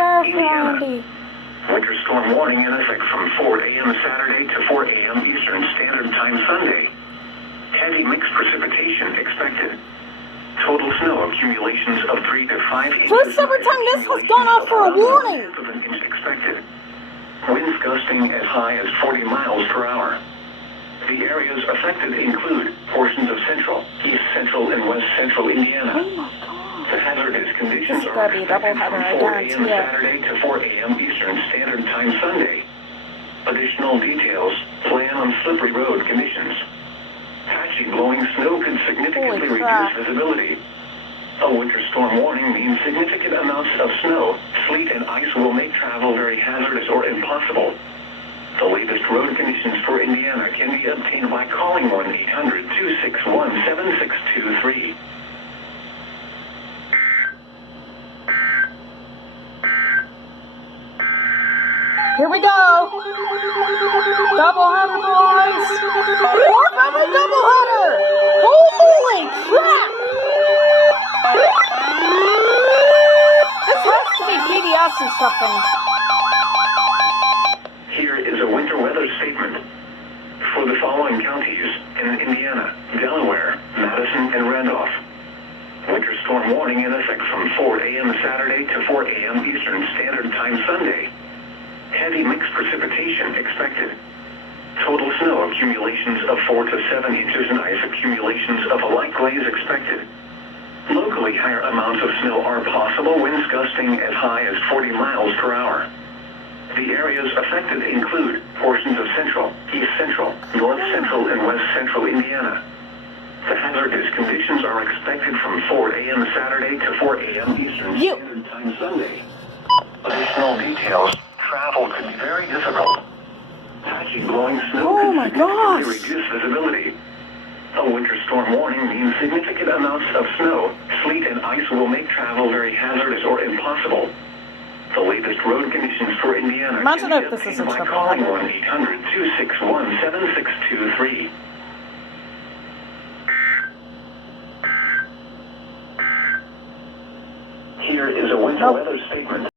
rough, Indiana. Randy. Winter storm warning in effect from 4 a.m. Saturday to 4 a.m. Eastern Standard Time Sunday. Heavy mixed precipitation expected. Total snow accumulations of 3 to 5 inches. First ever time this has gone out for a warning. Of an inch expected. Winds gusting as high as 40 miles per hour. The areas affected include portions of central, east central, and west central Indiana. Oh my God. The hazardous conditions This is are gonna be a expected doubleheader, from I 4 guarantee a.m. it. Saturday to 4 a.m. Eastern Standard Time Sunday. Additional details, plan on slippery road conditions. Patchy blowing snow can significantly Holy crap. reduce visibility. A winter storm warning means significant amounts of snow, sleet, and ice will make travel very hazardous or impossible. The latest road conditions for Indiana can be obtained by calling 1-800-261-7623. Here we go. Doubleheader, boys. Fourth ever doubleheader. Holy crap. This has to be PBS or something. Here is a winter weather statement. For the following counties in Indiana, Delaware, Madison, and Randolph. Winter storm warning in effect from 4 a.m. Saturday to 4 a.m. Eastern Standard Time Sunday. Heavy mixed precipitation expected. Total snow accumulations of 4 to 7 inches and ice accumulations of a light glaze expected. Locally higher amounts of snow are possible, winds gusting as high as 40 miles per hour. The areas affected include portions of central, east central, north central, and west central Indiana. The hazardous conditions are expected from 4 a.m. Saturday to 4 a.m. Eastern Standard Time Sunday. Additional details, travel could be very difficult. Patchy blowing snow Oh can my significantly gosh. reduce visibility. A winter storm warning means significant amounts of snow, sleet, and ice will make travel very hazardous or impossible. The latest road conditions for Indiana Imagine can if be this is a obtained by calling triple-header. 1-800-261-7623. Here is a winter Nope. weather statement.